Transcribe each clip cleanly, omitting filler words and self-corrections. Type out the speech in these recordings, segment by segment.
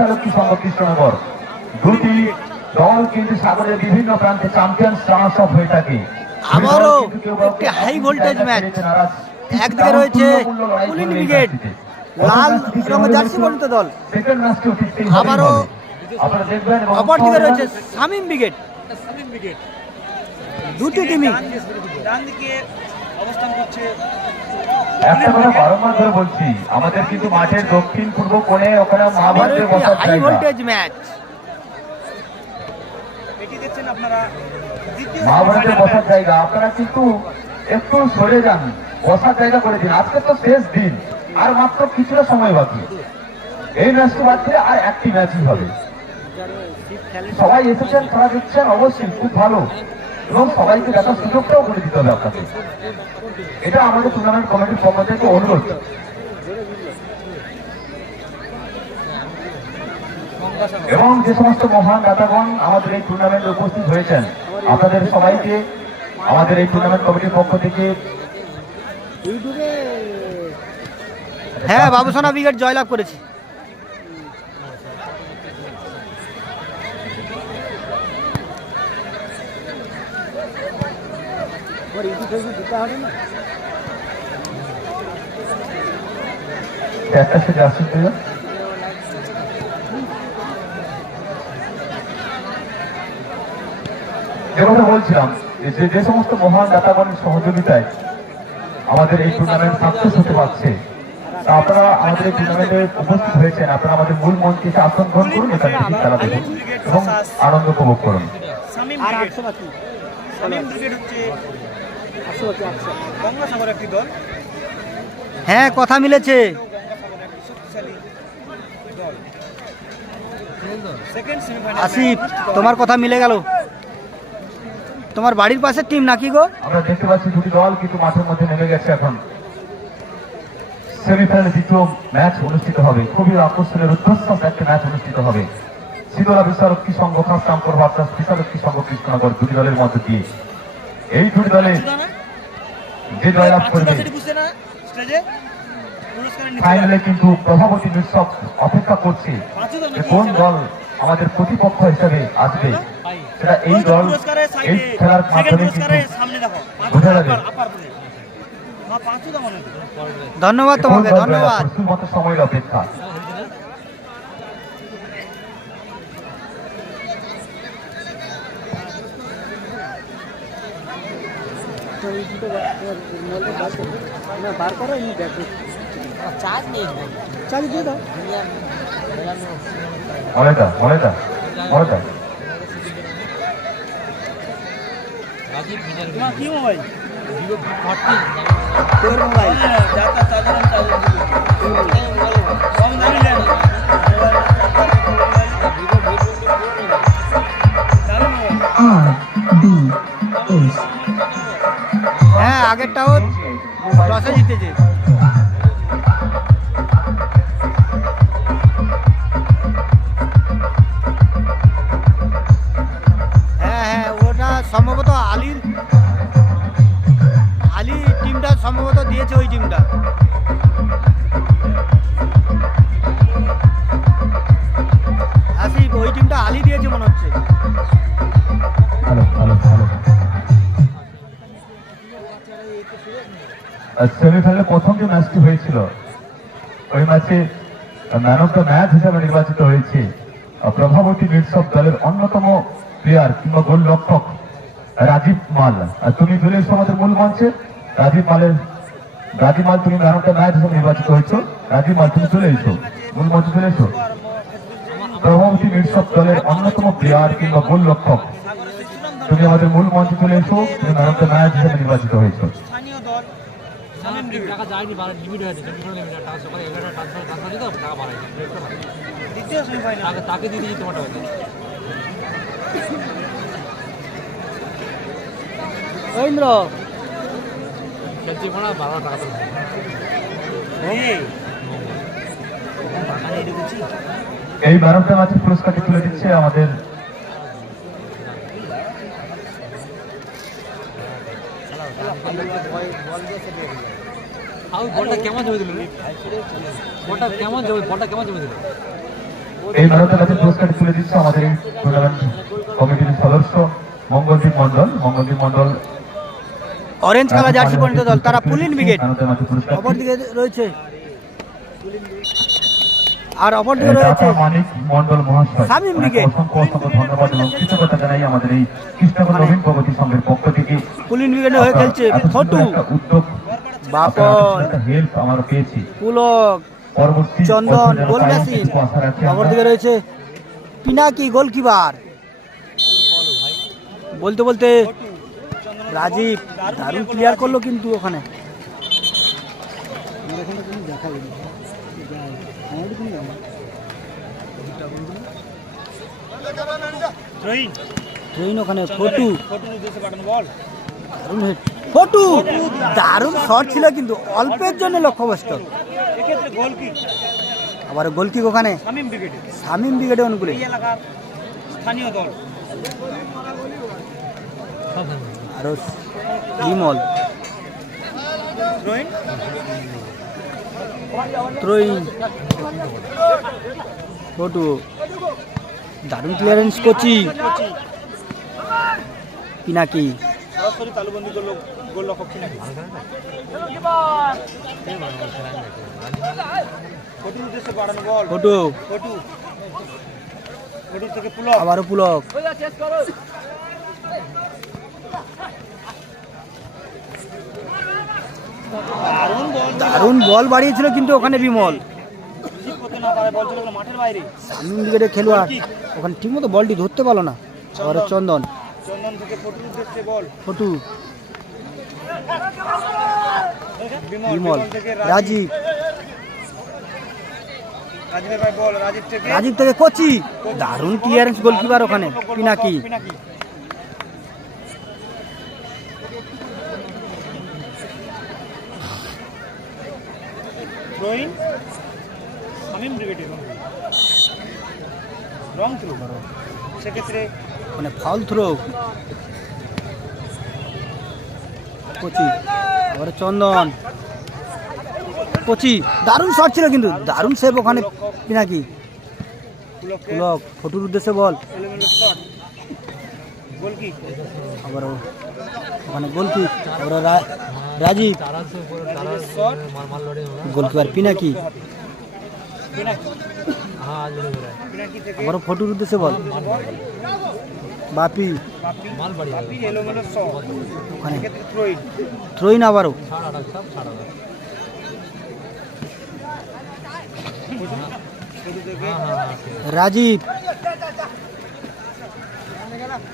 বিশালক্ষী সংঘ কৃষ্ণনগর, দুটি দল কিন্তু সাগরের বিভিন্ন প্রান্তে চ্যাম্পিয়ন্স রানার্স আপ হয়ে থাকে। আবারও একটি হাই ভোল্টেজ ম্যাচ। একদিকে রয়েছে পুলিন ব্রিগেড, লাল রঙের জার্সি পরিহিত দল, আবারও অপরদিকে রয়েছে শামীম ব্রিগেড। দুটি টিমই অবস্থান করছে। একটা কথা বারংবার ধরে বলছি, আমাদের কিন্তু মাঠের দক্ষিণ পূর্ব কোণে ওখানে মহাভারতের বসার হাই ভোল্টেজ ম্যাচ। এটি দেখছেন আপনারা মহাভারতের বসার জায়গা, আপনারা কিন্তু একটু সরে যান, বসার জায়গা করে দিন। আজকে তো শেষ দিন, আর মাত্র কিছুটা সময় বাকি। এই ম্যাচটি বাদ দিয়ে আর একটি ম্যাচই হবে। সবাই এসেছেন, খেলা দিচ্ছেন, অবশ্যই খুব ভালো, এবং সবাইকে দেখার সুযোগটাও করে দিতে হবে আপনাকে। এটা আমাদের টুর্নামেন্ট কমিটির পক্ষ থেকে অনুরোধ। এবং যে সমস্ত মহান দাতাগণ আমাদের এই টুর্নামেন্টে উপস্থিত হয়েছেন, আপনাদের সবাইকে আমাদের এই টুর্নামেন্ট কমিটির পক্ষ থেকে হ্যাঁ, বাবুসোনা ব্রিগেড জয়লাভ করেছে। একটা সাথে আসুন যে কথা বলছিলাম, যে সমস্ত মহান দাতাগণের সহযোগিতায় আমাদের এই টুর্নামেন্ট সাকসেস হতে পারছে, আপনারা আমাদের এই টুর্নামেন্টে উপস্থিত হয়েছেন। আপনারা আমাদের মূল মঞ্চে এসে আসন গ্রহণ করুন, এখান থেকে খেলা দেখুন এবং আনন্দ উপভোগ করুন। হ্যাঁ, কথা মিলেছে। আসিফ, তোমার কথা মিলে গেল। তোমার বাড়ির পাশের টিম নাকি গো? আমরা দেখতে পাচ্ছি দুটি দল কিন্তু মাঠের মধ্যে নেমে গেছে। এখন সেমিফাইনালে দ্বিতীয় ম্যাচ অনুষ্ঠিত হবে, খুবই আকর্ষণীয় রুদ্ধশ্বাস একটা ম্যাচ অনুষ্ঠিত হবে। শীতলা বিশালক্ষী সংঘ খাসরামপুর ভার্সাস বিশালক্ষী সংঘ কৃষ্ণনগর, দুটি দলের মধ্যে দিয়ে এই দুটি দলে যে জয়লাভ করবে ফাইনালে কিন্তু প্রভাবতী নিঃসব অপেক্ষা করছে যে কোন দল আমাদের প্রতিপক্ষ হিসেবে আসবে। সেটা এই দল এই খেলার মাধ্যমে কিন্তু বোঝা যাবে। ধন্যবাদ তোমাকে, ধন্যবাদ। মতো সময়ের অপেক্ষা। কি মোবাইল? তোর মোবাইল যাতা সাধারণ হ্যাঁ, আগেরটাও টসে জিতেছে। হ্যাঁ, ওটা সম্ভবত আলী টিমটা সম্ভবত দিয়েছে, ওই টিমটা। আসিফ, ওই টিমটা আলী দিয়েছে মনে হচ্ছে। সেমিফাইনালে প্রথম যে ম্যাচটি হয়েছিল, ওই ম্যাচে ম্যান অফ দ্য ম্যাচ হিসাবে নির্বাচিত হয়েছে প্রভাবতী নিঃসব দলের অন্যতম প্লেয়ার কিংবা গোলরক্ষক রাজীব মাল। তুমি চলে এসো আমাদের মূল মঞ্চে। রাজীব মাল, তুমি ম্যান অফ দ্য ম্যাচ হিসাবে নির্বাচিত হয়েছো। রাজীব মাল, তুমি চলে এসো, মূল মঞ্চে চলে এসো। প্রভাবতী নিঃসব দলের অন্যতম প্লেয়ার কিংবা গোলরক্ষক, তুমি আমাদের মূল মঞ্চে চলে এসো। তুমি ম্যান অফ দ্য ম্যাচ হিসাবে নির্বাচিত হয়েছো। এই ম্যান অফ দ্য ম্যাচের পুরস্কারটি তুলে দিচ্ছে আমাদের বলটা কেমন জমে দিল? বলটা কেমন জমে দিল? এই ম্যারাথন ম্যাচের পুরস্কার তুলে দিচ্ছে আমাদের এই টুর্নামেন্ট কমিটির সদস্য Mangaldeep Mondal orange colour jersey পরিণত দল, তারা পুলিন ব্রিগেড। ম্যারাথন ম্যাচের পুরস্কার অপরদিকে রয়েছে আর অপরদিকে রয়েছে মানিক মন্ডল মহাশয়, শামীম ব্রিগেড। অসংখ্য ধন্যবাদ এবং কৃতজ্ঞতা জানাই আমাদের এই কৃষ্ণগঞ্জ নবীন প্রগতি সংঘের পক্ষ থেকে। পুলিন ব্রিগেডে হয়ে খেলছে এত সুন্দর ফটু, একটা উদ্যোগ, বাপন, হেল্প আমরা পেয়েছি। পুলক, পরবর্তী চন্দন বছর যেন গোল তাই মেশিন। কিছু আশা রাখি আমরা। অপরদিকে রয়েছে পিনাকি গোলকিপার। বলতে বলতে রাজীব দারুণ ক্লিয়ার করলো কিন্তু ওখানে। ট্রেন ওখানে ফটু, দারুণ হেড, ফটু দারুণ শট ছিল কিন্তু অল্পের জন্য লক্ষ্যভ্রষ্ট। এক্ষেত্রে গোল কি আবার গোলকিক ওখানে শামীম ব্রিগেডে, শামীম ব্রিগেডে অনুকূলে। এই এলাকার স্থানীয় দল। আরো বিমল, রোহিন ত্রয়ীন, ফটু দারুণ ক্লিয়ারেন্স কোচি, পিনাকি, সরাসরি তালুবন্দি করলো গোল রক্ষক নাকি ফটুর উদ্দেশ্যে বাড়ানো বল। ফটু ফটু ফটুর থেকে পুলক, আবারও পুলক, দারুণ বল, দারুণ বল বাড়িয়েছিল কিন্তু ওখানে বিমল। ঠিক করতে না পারে, বল চলে গেল মাঠের বাইরে। শামীম ব্রিগেডের খেলোয়াড় ওখানে ঠিকমতো বলটি ধরতে পারলো না। আবারও চন্দন, চন্দন থেকে ফটুর উদ্দেশ্যে বল। ফটু, বিমল, বিমল, বিমল থেকে রাজীব, রাজীবের ভাই বল, রাজীব থেকে রাজীব থেকে কোচি, দারুণ ক্লিয়ারেন্স গোলকিপার ওখানে পিনাকি। পিনাকি। রোহিন শামীম ব্রিগেডে রং থ্রু, সেক্ষেত্রে মানে ফাউল থ্রো, কোচি, আবারও চন্দন, কোচি, দারুণ শট ছিল কিন্তু দারুণ সেভ ওখানে পিনাকি। পুলককে পুলক, ফটুর উদ্দেশ্যে বল, এলোমেলো শট, গোল কি আবারও ওখানে গোলকিক, আবারও রাজীব, শট, গোলকিপার পিনাকি, পিনাকি, পিনাকি থেকে আবারও ফটুর উদ্দেশ্যে বল, বাপি, বাপি এলোমেলো শট, ওখানে সেক্ষেত্রে রোহিন থ্রোইন, আবারও ফটু থেকে রাজীব,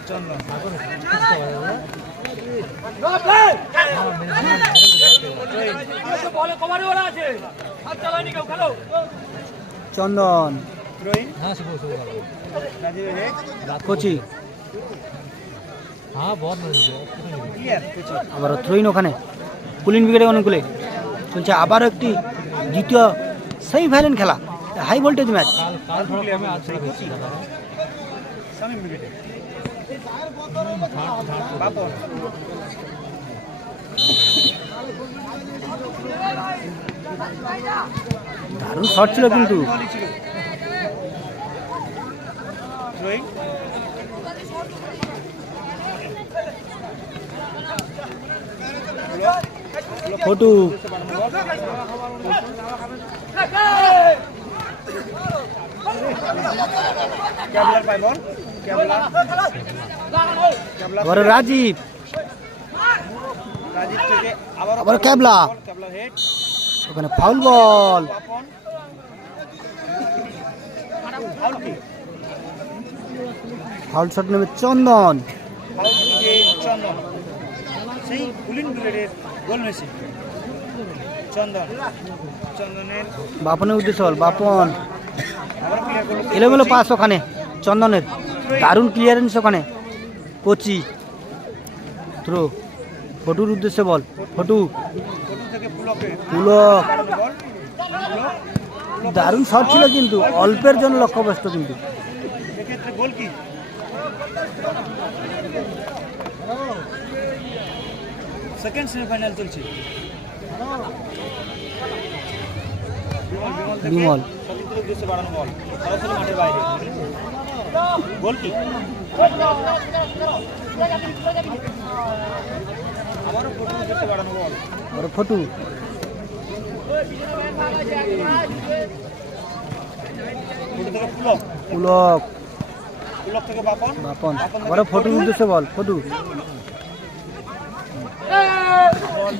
চন্দন, চন্দন, রোহিন রাজীবের হেড, কোচি, ক্লিয়ার কোচ। আবারও থ্রোইন ওখানে পুলিন ব্রিগেডের অনুকূলে। চলছে আবারও একটি দ্বিতীয় সেমিফাইনাল খেলা, হাই ভোল্টেজ ম্যাচ। শামীম ব্রিগেডে বাপন, দারুণ শট ছিল কিন্তু বলই ছিল রোহিন, ফটু, ক্যাবলার পায় বল, ক্যাবলা, ক্যাবলা, আবারও রাজীব, রাজীব থেকে আবার আবার ক্যাবলা, ক্যাবলার হেড, ওখানে ফাউল বল, বাপন, ফাউল কি ফাউল শট নেবে চন্দন, ফাউল থেকে চন্দন, সেই পুলিন ব্রিগেডের গোল মেশিন চন্দন, চন্দনের বাপনের উদ্দেশ্য বল, বাপন, আবার ক্লিয়ার করলো এলোমেলো পাস ওখানে চন্দনের, দারুণ ক্লিয়ারেন্স ওখানে কোচি, থ্রো, ফটুর উদ্দেশ্যে বল, ফটু, ফটু থেকে পুলকে পুলক, বল, পুলক, দারুণ শট ছিল কিন্তু অল্পের জন্য লক্ষ্যভ্রষ্ট কিন্তু। সেক্ষেত্রে গোল কি সেকেন্ড সেমিফাইনাল চলছে। থেকে বিমল। সতীর্থের উদ্দেশ্যে বাড়ানো বল সরাসরি মাঠের বাইরে গোল কি আবারও ফটোর উদ্দেশ্যে বাড়ানো বল আবার ফটু। ফটো থেকে পুলক পুলক। পুলক থেকে বাপন বাপন। আবারও ফটুর উদ্দেশ্যে বল ফটু।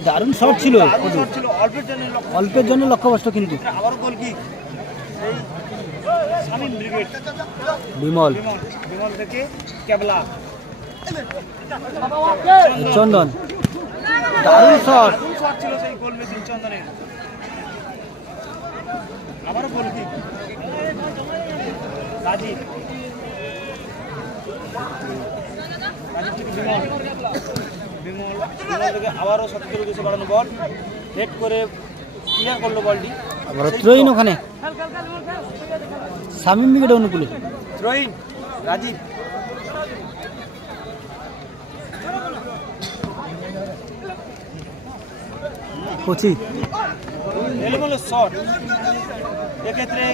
দারুণ শট ছিল ফটু। শট ছিল অল্পের জন্য লক্ষ্য অল্পের জন্য লক্ষ্যভ্রষ্ট কিন্তু। আবারও গোল কি সেই শামীম ব্রিগেড বিমল। বিমল বিমল থেকে কেবলা চন্দন। দারুণ শট। দারুণ শট ছিল সেই গোল মেশিন চন্দনের আবারও গোল কি রাজীব রাজীব থেকে বিমল বিমল বিমল থেকে আবারও সতীর্থের উদ্দেশ্যে বাড়ানো বল হেড করে ক্লিয়ার করলো বলটি আবার ত্রয়ীন ওখানে শামীম ব্রিগেড অনুকূলে। থ্রোইন রাজীব কোচি। এলোমেলো শট এক্ষেত্রে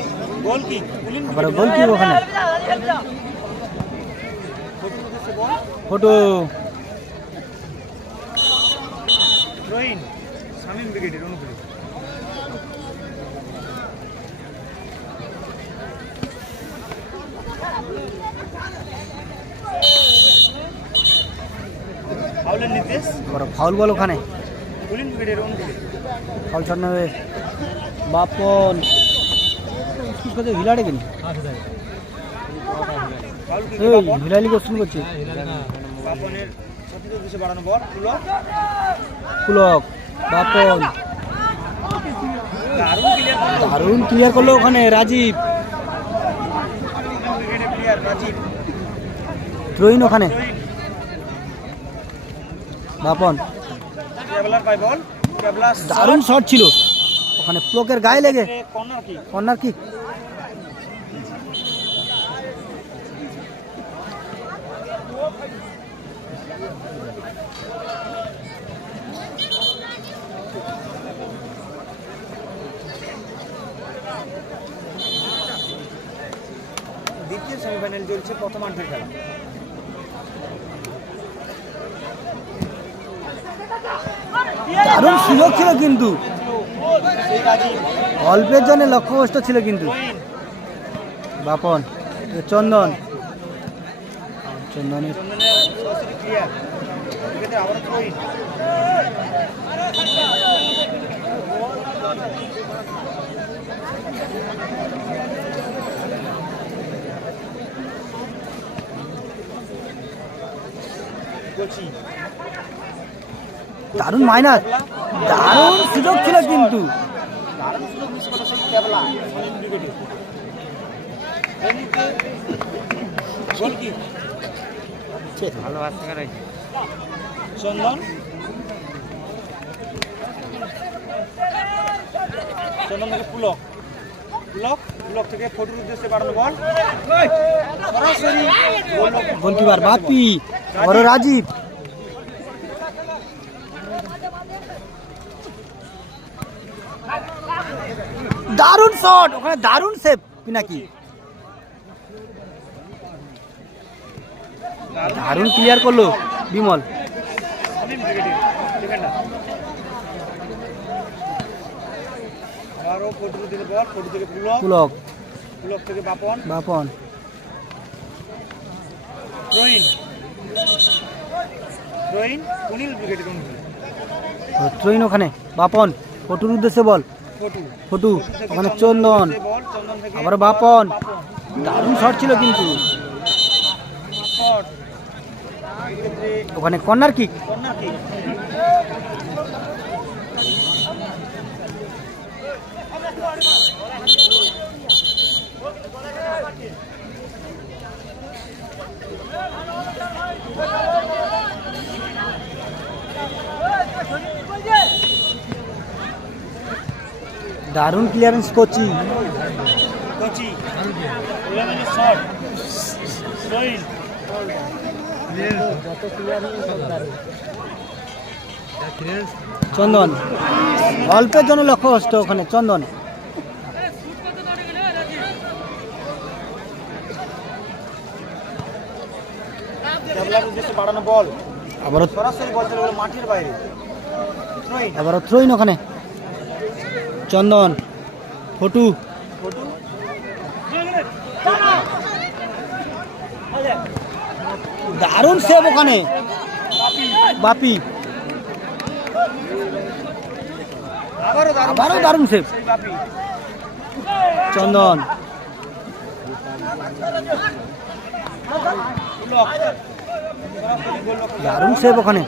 গোল কি পুলিন আবার গোল কি ওখানে ফটোর উদ্দেশ্যে বল ফটো। থ্রোইন শামীম ব্রিগেডের অনুকূলে ফাউলের নির্দেশ আবার ফাউল বল ওখানে। পুলিন ব্রিগেডের অনুকূলে ফাউল শট নেবে বাপন। হিলাড়ে কিনি ফাউল কি এই বাপন হিলালি কোশ্চেন করছে। বাপনের সতীর্থের উদ্দেশ্যে বাড়ানো বল পুলক পুলক। বাপন। দারুণ ক্লিয়ার করলো দারুণ ক্লিয়ার করলো ওখানে রাজীব। ব্রিগেডের প্লেয়ার রাজীব ত্রয়ীন ওখানে থ্রোইন বাপন। কেবলার পায় বল কেবলা দারুণ শট ছিল ওখানে পুলকের গায়ে লেগে কর্নার কি কর্নার কিক। দ্বিতীয় সেমিফাইনাল চলছে প্রথমার্ধের খেলা দারুণ সুযোগ ছিল কিন্তু সেই রাজীব অল্পের জন্য লক্ষ্যভ্রষ্ট ছিল কিন্তু থ্রোইন বাপন। চন্দন। চন্দনের চন্দনের সরাসরি ক্লিয়ার এক্ষেত্রে আবারও থ্রোইন কোচি দারুণ মাইনাস। দারুণ সুযোগ ছিল কিন্তু দারুণ সুযোগ মিস করলো সেই কেবলা শামীম ব্রিগেডে এই মুহূর্তে গোল কি ভালো আসতে পারে চন্দন চন্দন থেকে পুলক পুলক পুলক থেকে ফটোর উদ্দেশ্যে বাড়ানো বল সরাসরি গোল গোলকিপার বাপি। আবারও রাজীব। দারুণ শট ওখানে দারুণ সেভ পিনাকি। দারুণ ক্লিয়ার করলো বিমল। শামীম ব্রিগেডের ডিফেন্ডার আবারও ফটোর দিকে বল ফটো থেকে পুলক পুলক। পুলক থেকে বাপন বাপন। থ্রোইন থ্রোইন পুনিল ব্রিগেডের অনুকূলে ত্রয়ীন ওখানে বাপন। ফটুর উদ্দেশ্যে বল ফটু ফটু ওখানে চন্দন। বল চন্দন থেকে আবার বাপন। দারুণ শট ছিল কিন্তু শট এক্ষেত্রে ওখানে কর্নার কিক। কর্নার কিক দারুণ ক্লিয়ারেন্স করছি কোচি এলোমেলো শট থ্রোইন চন্দন। অল্পের জন্য লক্ষ্যভ্রষ্ট ওখানে চন্দন। ক্যাবলার উদ্দেশ্যে বাড়ানো বল, আবারও সরাসরি বল চলে গেল মাঠের বাইরে। থ্রোইন, আবারও থ্রোইন ওখানে। চন্দন, ফটু, ফটু, দারুণ সেভ ওখানে বাপি, আবারও দারুণ সেভ সেই বাপি। চন্দন। ব্লক, সরাসরি গোলরক্ষক দারুণ সেভ ওখানে।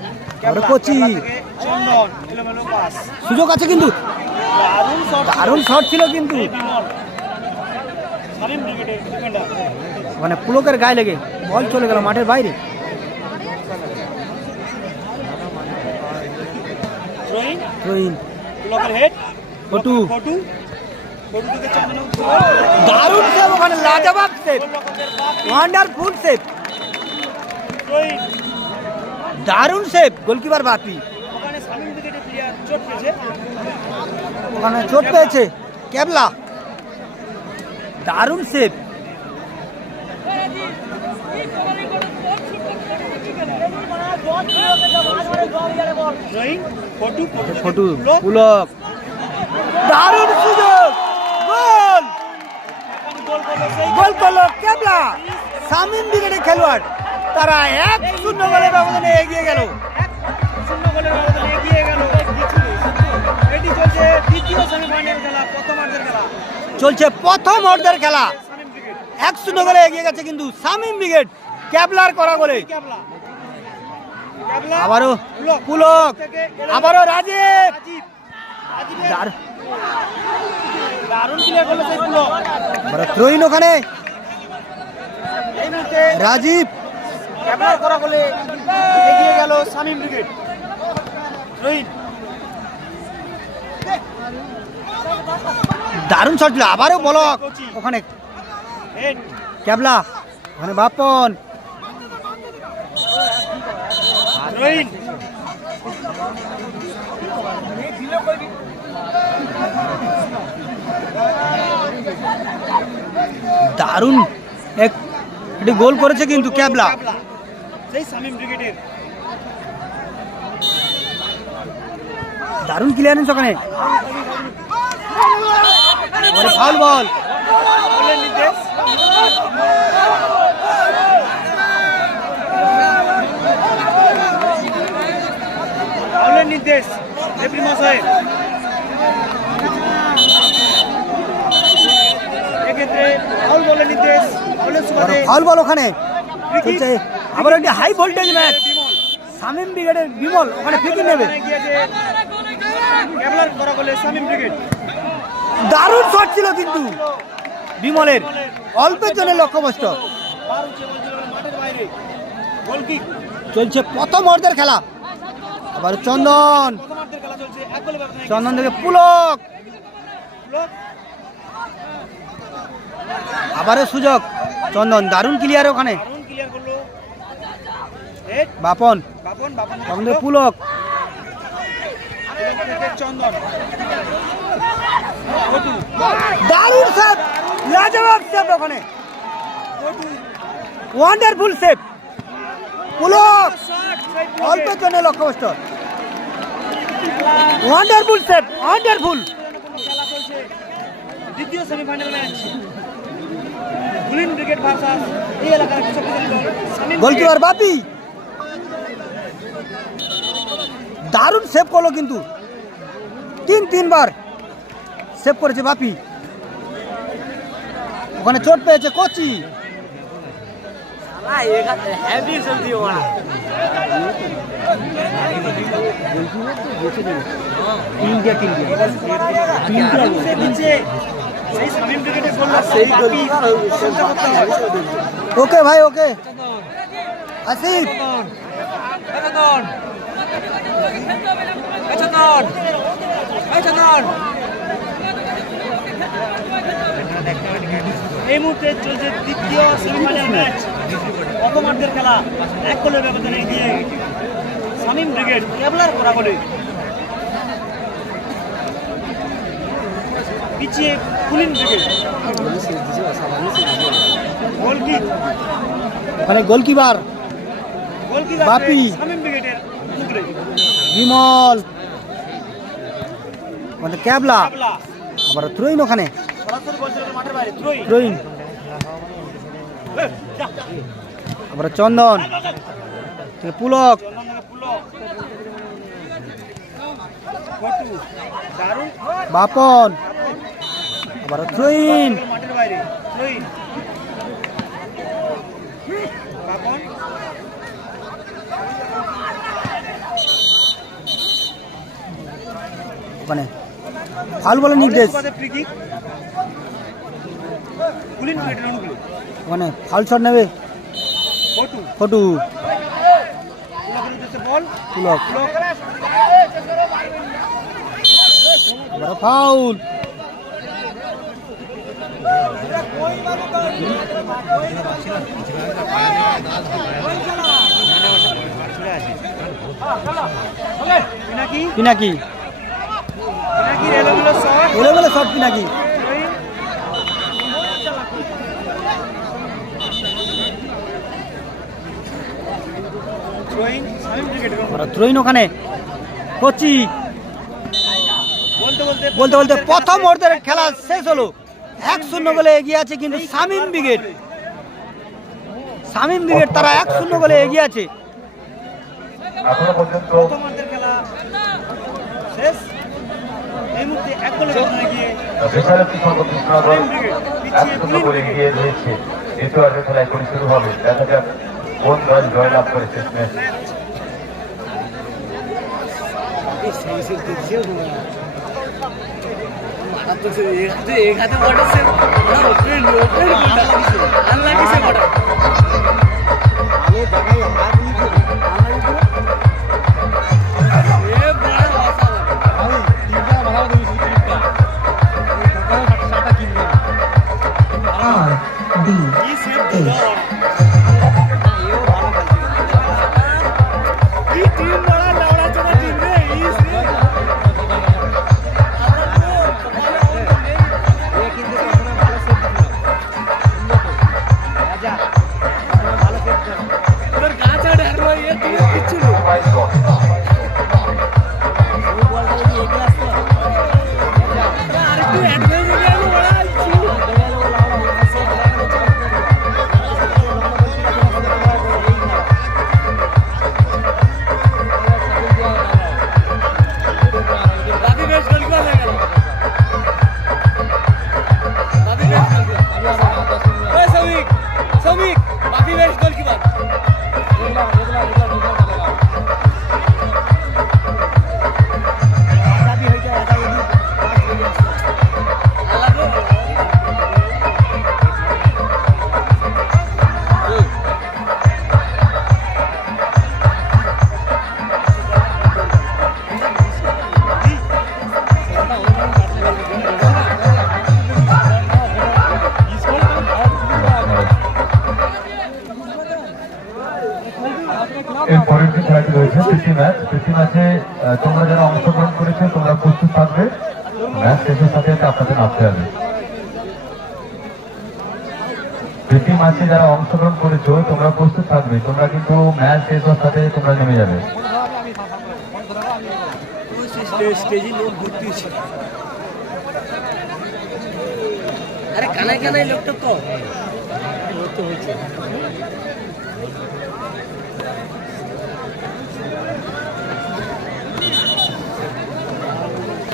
আবারও কোচি, ক্যাবলা থেকে চন্দন, এলোমেলো পাস, সুযোগ আছে কিন্তু, দারুণ শট, দারুণ শট ছিল কিন্তু বিমল, শামীম ব্রিগেডের ডিফেন্ডার। ওখানে পুলকের গায়ে লেগে বল চলে গেল মাঠের বাইরে। থ্রোইন, থ্রোইন, ব্লকের হেড, ফটু, ফটু, ফটু থেকে চন্দন, দারুণ সেভ ওখানে, লাজবাব সেভ, গোলরক্ষকের বাপি, ওয়ান্ডারফুল সেভ, থ্রোইন। দারুণ সেভ গোলকিপার বাপি। ওখানে শামীম ব্রিগেডের প্লেয়ার চোট পেয়েছে। ওখানে চোট পেয়েছে ক্যাবলা, দারুণ save. Throw-in, photo, photo, block, Pulak, দারুণ সুযোগ, গোল, গোল করলো সেই গোল করলো ক্যাবলা। শামীম ব্রিগেডের খেলোয়াড়, তারা 1-0 গোলের ব্যবধানে এগিয়ে গেল। 1-0 গোলের ব্যবধানে এগিয়ে গেল। এটি চলছে দ্বিতীয় সেমিফাইনাল খেলা, প্রথমার্ধের খেলা। চলছে প্রথম অর্ধের খেলা, শামীম ব্রিগেড, 1-0 গোলে এগিয়ে গেছে কিন্তু শামীম ব্রিগেড ক্যাবলার করা গোলে। ক্যাবলা, ক্যাবলা, আবারও ব্লক, পুলক, থেকে আবারও রাজীব, রাজীব, রাজীবের দার- দারুণ ক্লিয়ার করলো সেই ব্লক। আবারও থ্রোইন ওখানে, এই মুহূর্তে রাজীব, ক্যাবলার করা বলে এগিয়ে গেল শামীম ব্রিগেড। থ্রোইন, দারুণ শট ছিল, আবারও ব্লক ওখানে হেড, ক্যাবলা, ওখানে বাপন, থ্রোইন, দারুণ একটি গোল করেছে কিন্তু ক্যাবলা। ক্যাবলা, সেই শামীম ব্রিগেডের। দারুণ ক্লিয়ারেন্স ওখানে, ফাউল বল, বলের নির্দেশ, ফাউলের নির্দেশ রেফারি মশাই। এক্ষেত্রে ফাউল বলের নির্দেশ, ফাউলের সুবাদে ফাউল বল ওখানে চলছে। আবার একটি high voltage match, Bimal Shamim ব্রিগেডের বিমল ওখানে ফ্রি কিক নেবে। গিয়েছে ক্যাবলার করা বলে শামীম ব্রিগেড। দারুণ শট ছিল কিন্তু বিমলের, অল্পের জন্য লক্ষ্যভ্রষ্ট। বার উঠে বলছিল মাঠের বাইরে, গোল কিক। চলছে প্রথম অর্ধের খেলা। আবার চন্দন, প্রথমার্ধের খেলা চলছে, এক গোলে ব্যবধানে চন্দন থেকে পুলক, ব্লক, আবারও সুযোগ, চন্দন দারুণ ক্লিয়ার ওখানে, দারুণ ক্লিয়ার করলো হেড, বাপন, বাপন, বাপন তখন থেকে পুলক, থেকে চন্দন, ফটু, দারুণ সেভ, লাজবাব সেভ ওখানে, photo, wonderful save, Pulak shot, সেই অল্পের জন্য লক্ষ্যভ্রষ্ট, ওয়ান্ডারফুল সেভ, ওয়ান্ডারফুল। খেলা চলছে দ্বিতীয় semifinal match, boolean brigade versus এই এলাকার একটি শক্তিশালী দল শামীম গোলকিপার ব্রিগেড। বাপি, দারুণ সেভ করলো কিন্তু, তিনবার সেভ করেছে বাপি। ওখানে চোট পেয়েছে কোচি, দারুণ সেভ দিচ্ছে সেই শামীম ব্রিগেডের গোলরক্ষক বাপি, প্রশংসা করতে হয়। ওকে ভাই ওকে। আসিফ, এই মুহূর্তে চলছে দ্বিতীয় সেমিফাইনাল ম্যাচ, প্রথমার্ধের খেলা, এক গোলের ব্যবধানে এগিয়ে শামীম ব্রিগেড ক্যাবলার করা বলে পিছিয়ে বুলিন ব্রিগেড। গোল কিক, ওখানে গোলকিপার গোলকিপার বাপি। শামীম ব্রিগেডের পুকুরে বিমল মানে ক্যাবলা ক্যাবলা আবার থ্রোইন ওখানে সরাসরি বল ছিল মাঠের বাইরে থ্রোইন থ্রোইন আবার চন্দন থেকে পুলক চন্দন থেকে পুলক ফটু দারুণ বাপন আবার থ্রোইন মাঠের বাইরে থ্রোইন বাপন ওখানে ফাউল বলে নির্দেশ ফ্রি কিক কুলিন ব্রিগেডের অনুকূলে ওখানে ফাউল শট নেবে ফটু ফটু পুলকের উদ্দেশ্যে বল পুলক পুলক আবার ফাউল পিনাকি পিনাকি পিনাকি এলোমেলো শট বলে বলে শট পিনাকি থ্রোইং শামীম ব্রিগেডের আবার থ্রোইন ওখানে কোচি বলতে বলতে বলতে বলতে প্রথম মুহূর্তের খেলা শেষ হলো 1-0 গোলে এগিয়ে আছে কিন্তু শামীম ব্রিগেড তারা 1-0 গোলে এগিয়ে আছে এখনো পর্যন্ত প্রথমার্ধের খেলা শেষ এই মুহূর্তে এক গোলের ব্যবধানে গিয়ে বিশাল একটি সর্বকৃষ্ণ দল শামীম ব্রিগেড পিছিয়ে 1-0 করে এগিয়ে রয়েছে। দ্বিতীয়ার্ধের খেলা এখনই শুরু হবে, দেখা যাক কোন দল জয়লাভ করে শেষ ম্যাচ। কি সেভ দিল কি টিম বড়া লাউড়া চোখা টিম রে এই সেভ তোর গাছ আড়ে আর ওই টিম কিচ্ছু নেই আরেকটু অ্যাডভান্স হয়ে গেল বড়া বাপি বেশ গোলকিপার হয়ে গেল বাপি বেশ গোলকিপার ওই শ্রমিক বাপি বেশ গোলকিপার এর পরের যে খেলাটি রয়েছে প্রীতি ম্যাচে তোমরা যারা অংশগ্রহণ করেছো তোমরা প্রস্তুত থাকবে, ম্যাচ শেষের সাথে সাথে আপনাদের নামতে হবে। প্রীতি ম্যাচে যারা অংশগ্রহণ করেছো তোমরা প্রস্তুত থাকবে, তোমরা কিন্তু ম্যাচ শেষ হওয়ার সাথে তোমরা নেমে যাবে। স্টেজে লোক ভর্তি হয়েছে আরে কানায় কানায় লোকটা তো হয়েছে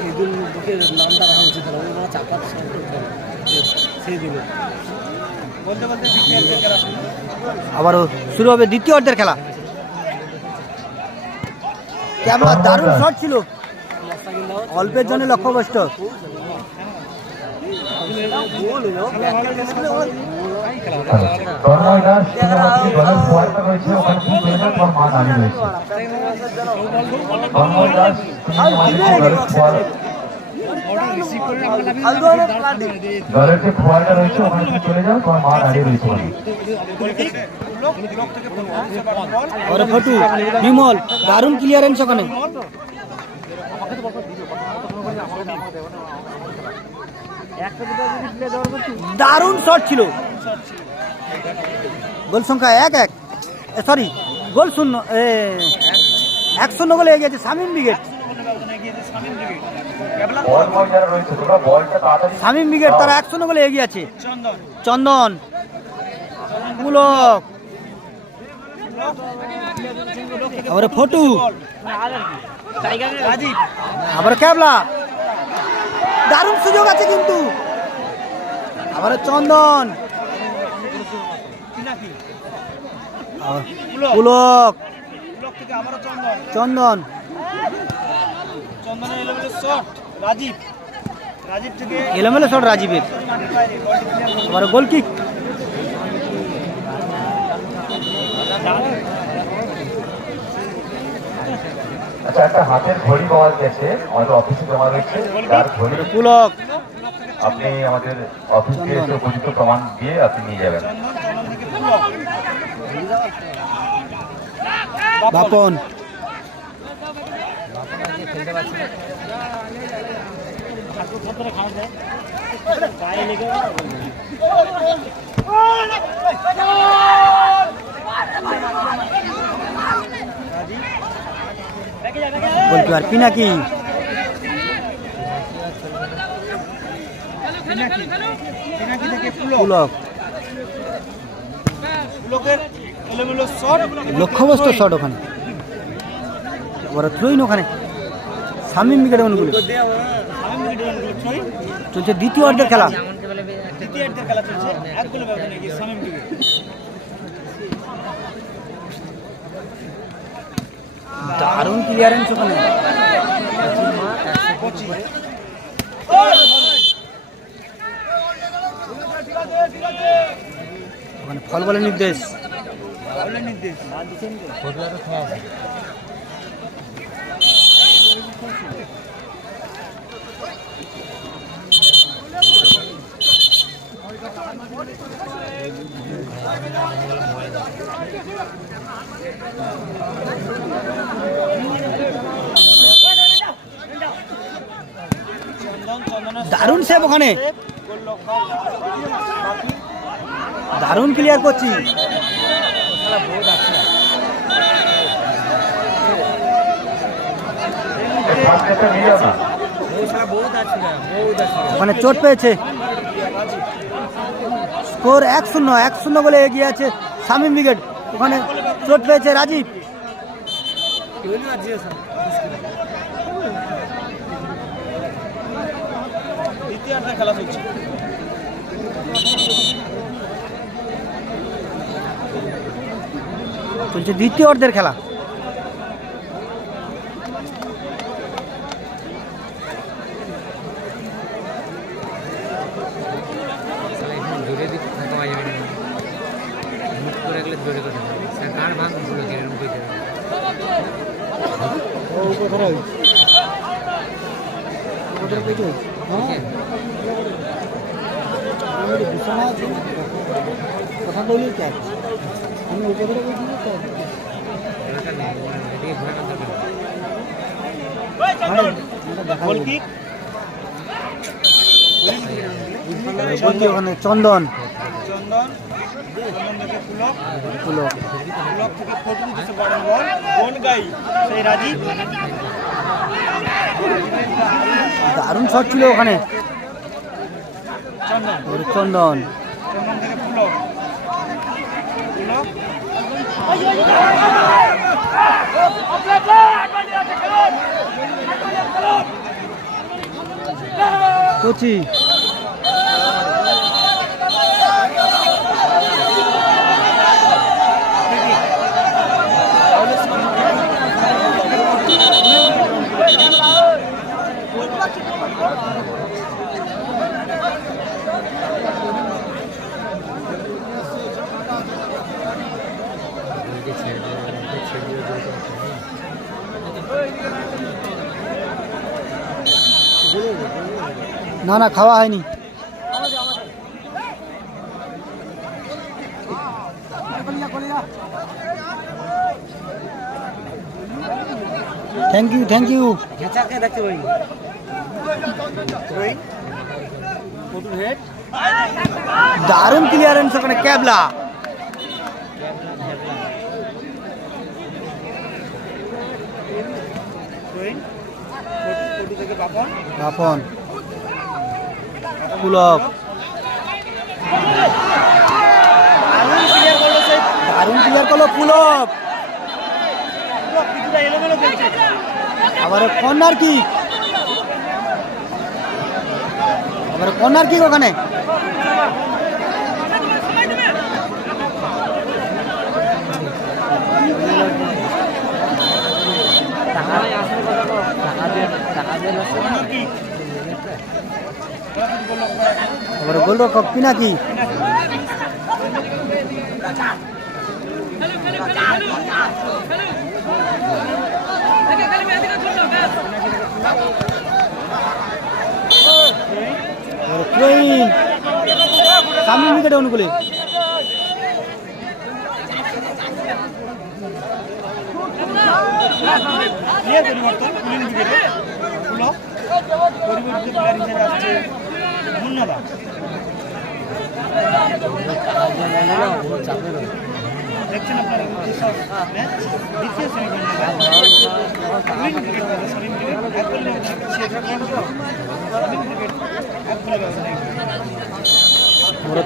ঈদুল বুকের নামটা রাখা উচিত না ওই চাপাত সেই দিল বলতে বলতে দ্বিতীয়ার্ধের খেলা শুরু আবারও শুরু হবে দ্বিতীয় অর্ধের খেলা ক্যামেরা দারুণ শট ছিল অল্পের জন্য লক্ষ্যভ্রষ্ট তন্ময় দাস দলের ফোয়ার্ডটা রয়েছে ওখানে তুমি চলে যাও, তোমার মান হারিয়ে রয়েছে। তন্ময় দাস দলের যে ফোয়ার্ডটা রয়েছে ওখানে তুমি চলে যাও, তোমার মান হারিয়ে রয়েছে। ওরে ফটু বিমল দারুণ ক্লিয়ারেন্স ওখানে দারুণ শট ছিল গোল সংখ্যা 1-1 সরি গোল শূন্য 1-0 গোলে এগিয়ে আছে শামীম ব্রিগেড। শামীম ব্রিগেড। ক্যাবলা বল বয় যারা রয়েছে তোমরা বলটা তাড়াতাড়ি শামীম ব্রিগেড তারা 1-0 গোলে এগিয়ে আছে। চন্দন চন্দন পুলক আবার ফটু রাজীব আবার ক্যাবলা, দারুণ সুযোগ আছে কিন্তু আবার চন্দন পিনাকি আবার পুলক পুলক পুলক থেকে আবারও চন্দন চন্দন চন্দনের এলোমেলো শট রাজীব রাজীব থেকে এলোমেলো শট রাজীবের, মাঠের বাইরে বলটি ক্লিয়ার করলো আবার গোল কিক। আচ্ছা একটা হাতের ঘড়ি পাওয়া গেছে আমাদের অফিসে জমা রয়েছে, যার ঘড়ি পুলক আপনি আমাদের অফিসে এসে উপযুক্ত প্রমাণ দিয়ে আপনি নিয়ে যাবেন। চন্দন চন্দন থেকে পুলক বাপন গোলকিপার পিনাকি পিনাকি পিনাকি থেকে পুলক পুলক পুলকের এলোমেলো শট লক্ষ্যবস্ত শট ওখানে, আবার থ্রোইন ওখানে শামীম ব্রিগেড অনুকূলে। শামীম ব্রিগেড থ্রোইন চলছে দ্বিতীয় অর্ধের খেলা, দ্বিতীয়ার্ধের খেলা চলছে এক গোলে ব্যবধানে এগিয়ে শামীম ব্রিগেড দারুণ ক্লিয়ারেন্স ওখানে, ওখানে ফল বলের নির্দেশ। ফাউলের নির্দেশ চন্দন চন্দনের দারুণ সেভ ওখানে, গোল লক্ষ্য বাকি দারুণ ক্লিয়ার করছি। ফার্স্ট নিয়ে যাও না। ওখানে চোট পেয়েছে, স্কোর 1-0 বলে এগিয়ে আছে শামীম ব্রিগেড। ওখানে চোট পেয়েছে রাজীব, দ্বিতীয়ার্ধের খেলা চলছে চলছে দ্বিতীয় অর্ধের খেলা। জোরে দিতে থাকা যাবে না, মুখ করে গেলে জোরে কথা হবে স্যার, কার ভাগ ভুলে গেলেন কইতে কথা বলি আমি উপরে এলাকা নেই, এদিকে ঘোরা কাজ করবে গোল কিক ওখানে চন্দন চন্দন চন্দন থেকে পুলক পুলক পুলক থেকে ফটু দিচ্ছে বড় বল কোন গাই সেই রাজীব দারুণ শট ছিল ওখানে, চন্দন ওর চন্দন চন্দন থেকে পুলক পুলক কোচি ওইদিকে ছেড়ে দিয়ে ছেড়ে দিয়ে জোরে কথা না না খাওয়া হয়নি। Thank you thank you. ঘেচাকে দেখতে পাই রোহিত ফটু হেড দারুণ ক্লিয়ারেন্স ওখানে ক্যাবলা, রহিন, পটু থেকে বাপন, বাপন পুলক দারুণ ক্লিয়ার করলো পুলক। কিছুটা এলোমেলো খেলছে। আবার কর্নার কিক, ওখানে আবার গোলরক্ষক পিনাকি। সামনে উইকেটে অনুকূলে ক্লিয়ার পরিবর্তন কুলিন উইকেটে পুলক, পরিবর্তিত প্লেয়ার হিসেবে আসছে মুন্নাদা। দেখছেন আপনারা সব ম্যাচ দ্বিতীয় semifinal cooling cricket Salim cricket এক বলে সলিম ক্রিকেট এক বলে ব্যবস্থা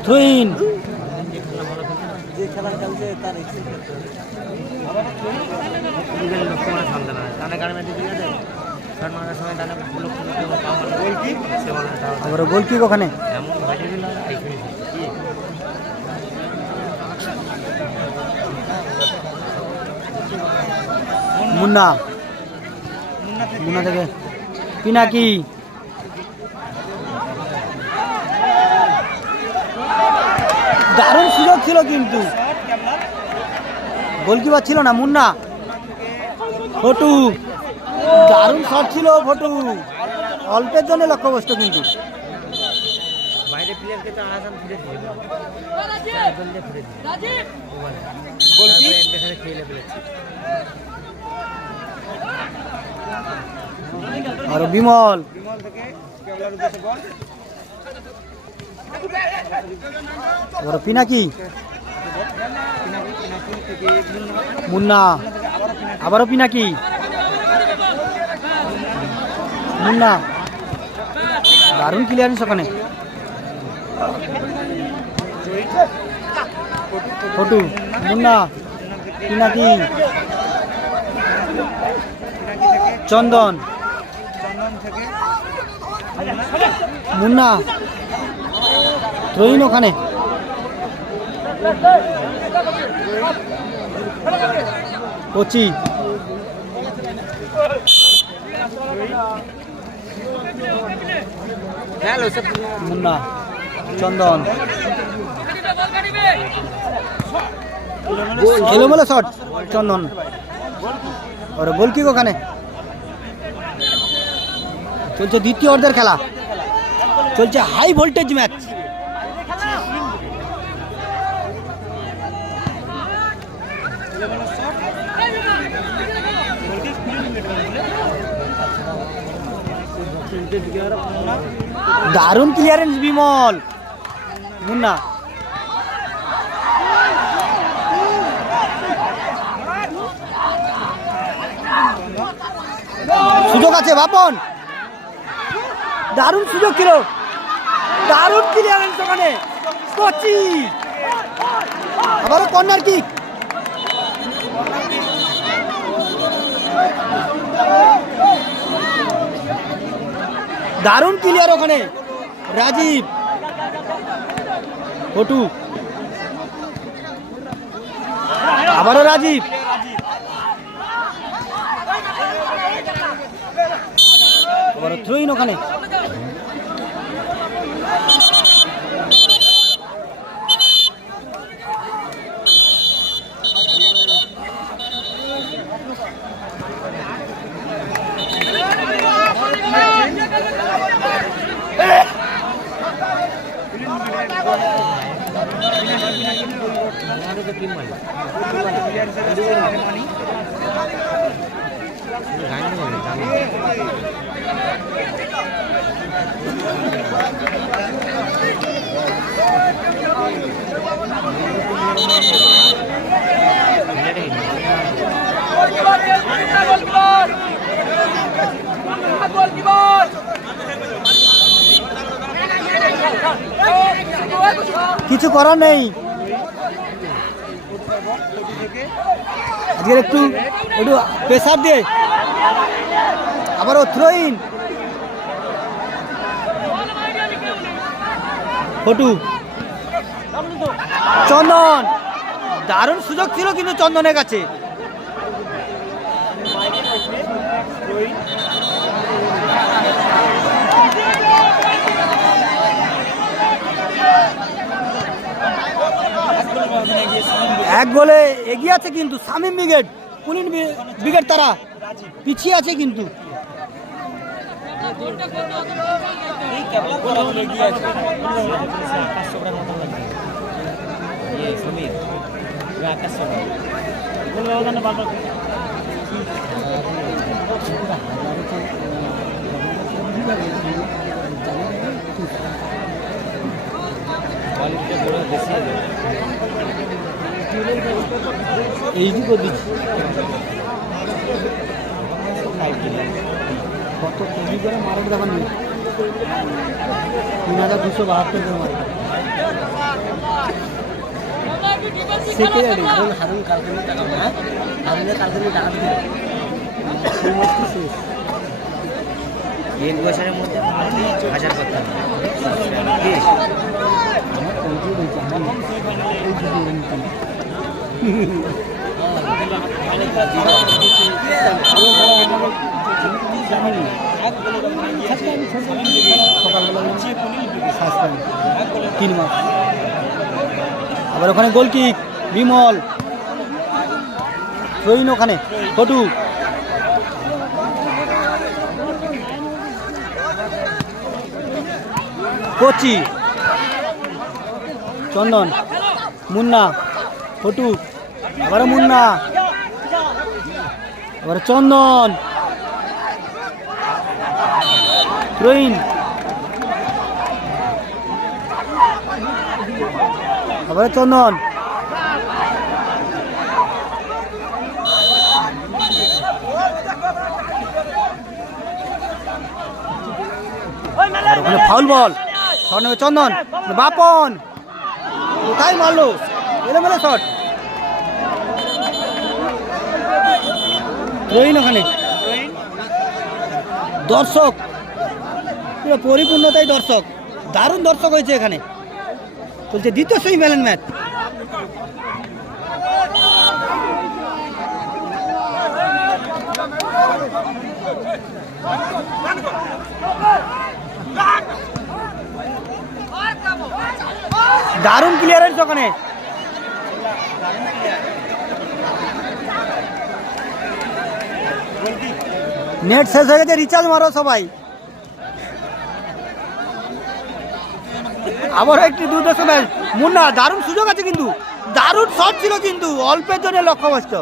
থ্রোইন যে খেলা খেলছে তার আবার গোল কিক ওখানে মুন্না থেকে পিনাকি। দারুণ সুযোগ ছিল কিন্তু গোলকিপার ছিল না মুন্না। ফটু দারুণ শট ছিল, ফটু অল্পের জন্য লক্ষ্যবস্তু কিন্তু বাইরে প্লেয়ারকে তো আসাম ফিরে দিয়ে খেলে ফেলেছে। আর বিমল বিমল থেকে কেবলার উদ্দেশ্যে বল, আবার পিনাকি, পিনাকি থেকে মুন্না আবারও পিনাকি, মুন্না দারুণ ক্লিয়ারেন্স ওখানে। ফটু মুন্না পিনাকি, চন্দন থেকে মুন্না থ্রোইন ওখানে কোচি মুন্না চন্দন এলোমেলো শট চন্দন। আর গোল কিক ওখানে চলছে দ্বিতীয় অর্ধের খেলা, চলছে হাই ভোল্টেজ ম্যাচ। দারুণ ক্লিয়ারেন্স বিমল, মুন্না সুযোগ আছে বাপন, দারুণ সুযোগ ছিল, দারুণ ক্লিয়ারেন্স ওখানে কোচি। আবারও কর্নার কিক, দারুণ ক্লিয়ার ওখানে রাজীব। ফটু আবারও রাজীব, আবারও থ্রোইন ওখানে। কিছু করার নেই। আজকের একটু একটু প্রেসার দিয়ে আবারও থ্রোইন। ফটু চন্দন, দারুণ সুযোগ ছিল কিন্তু চন্দনের কাছে। এক গোলে এগিয়ে আছে কিন্তু শামীম ব্রিগেড, পুলিন ব্রিগেড তারা পিছিয়ে আছে কিন্তু। এইটুকু দিচ্ছি কত কেজি করে মারের দেখান 3272 করে মারে। সেকেন্ডারি হারুন কালকে টাকা হ্যাঁ হারুনের কালকে টাকা দিবে শেষ। 1 বছরের মধ্যে 1000 করতে হবে। আমার কমপ্লিট হয়েছে সকালবেলা 3 মাস। আবার ওখানে গোলকিক বিমল, রইন ওখানে ফটু, কোচি, চন্দন, মুন্না, ফটু, আবারও মুন্না, আবার চন্দন, রইন, আবার চন্দন, ওখানে ফাউল বল, চন্দন, বাপন কোথায় মারলো, এলোমেলো শট। রইন ওখানে দর্শক পুরো পরিপূর্ণতাই দর্শক, দারুণ দর্শক হয়েছে এখানে। চলছে দ্বিতীয় সেমিফাইনাল ম্যাচ। দারুণ ক্লিয়ারেন্স ওখানে, নেট শেষ হয়ে গেছে, রিচার্জ মারো সবাই। আবার একটি দুর্দশ ম্যাচ, মুন্না দারুণ সুযোগ আছে কিন্তু, দারুণ শট ছিল কিন্তু অল্পের জন্য লক্ষ্যভ্রষ্ট।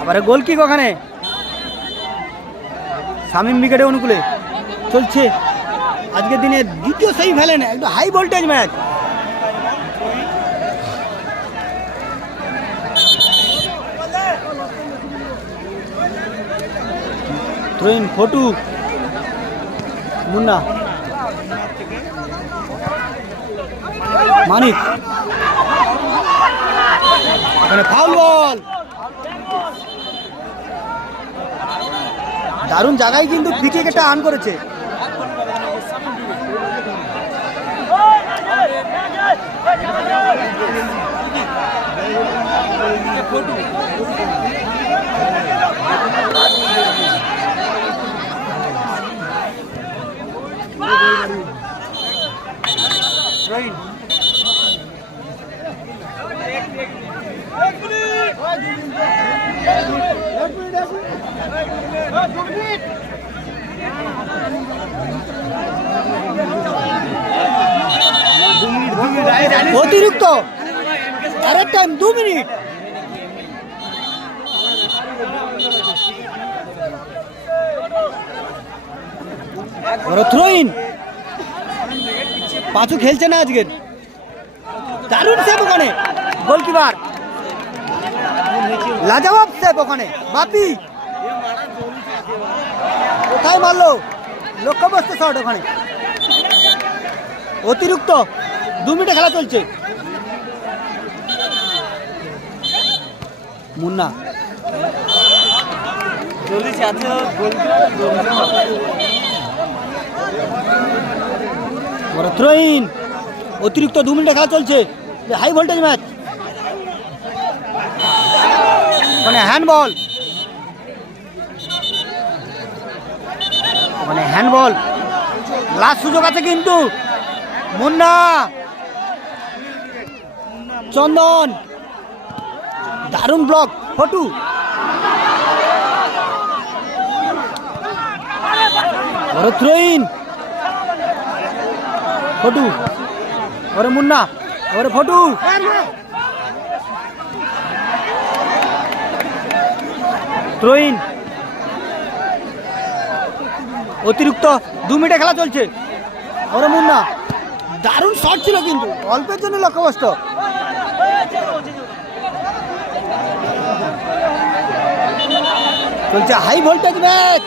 আবার গোলকিক ওখানে শামীম ব্রিগেডের অনুকূলে চলছে আজকের দিনে দ্বিতীয় সেমিফাইনাল, একটু high voltage match. Throw in Photu, Munna, Manik, এখানে ফাউল বল, দারুণ জায়গায় কিন্তু ফ্রি কিক একটা আর্ন করেছে। অতিরিক্ত আরেক টাইম 2 মিনিট। থ্রোইন, পাঁচু খেলছে না আজকের, দারুণ সেভ ওখানে গোলকিপার, লাজবাব সেভ ওখানে বাপি, কোথায় মারলো লক্ষ্যবস্তু শট ওখানে। অতিরিক্ত 2 মিনিটে খেলা চলছে। মুন্না থ্রোইন, অতিরিক্ত 2 মিনিটে খেলা চলছে, হাই ভোল্টেজ ম্যাচ। মানে হ্যান্ডবল, মানে হ্যান্ডবল। লাস্ট সুযোগ আছে কিন্তু। মুন্না, চন্দন, দারুণ ব্লক। ফটু, থ্রোইন, ফটু, ওরে মুন্না, ওরে ফটু, থ্রোইন। অতিরিক্ত 2 মিনিটে খেলা চলছে। ওরে মুন্না, দারুণ শট ছিল কিন্তু অল্পের জন্য লক্ষ্যভ্রষ্ট। চলছে হাই ভোল্টেজ ম্যাচ।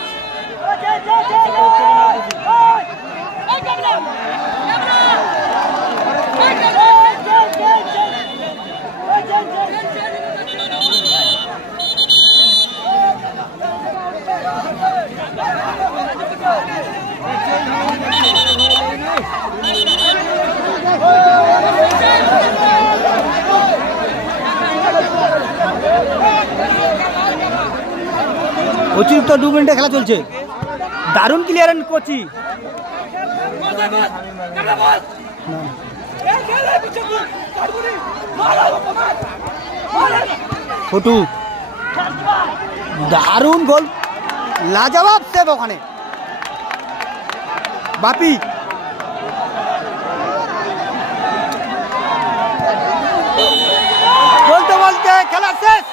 অতিরিক্ত 2 মিনিটে খেলা চলছে। দারুণ ক্লিয়ারেন্স কোচি। ফটু, দারুণ গোল, লাজবাব সেভ ওখানে। বাপি, বলতে বলতে খেলা শেষ।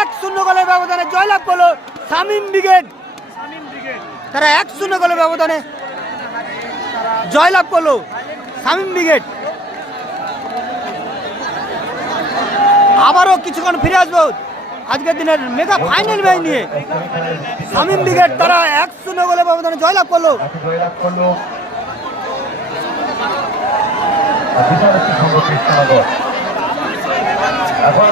1-0 গোলের ব্যবধানে জয়লাভ করলো শামীম ব্রিগেড। তারা 1-0 গোলের ব্যবধানে জয়লাভ করলো শামীম ব্রিগেড। আবারও কিছুক্ষণ ফিরে আসবো আজকের দিনের মেগা ফাইনাল ম্যাচ নিয়ে। শামীম ব্রিগেড তারা 1-0 গোলের ব্যবধানে জয়লাভ করলো। বিশাল একটি সংগ্রহ এখন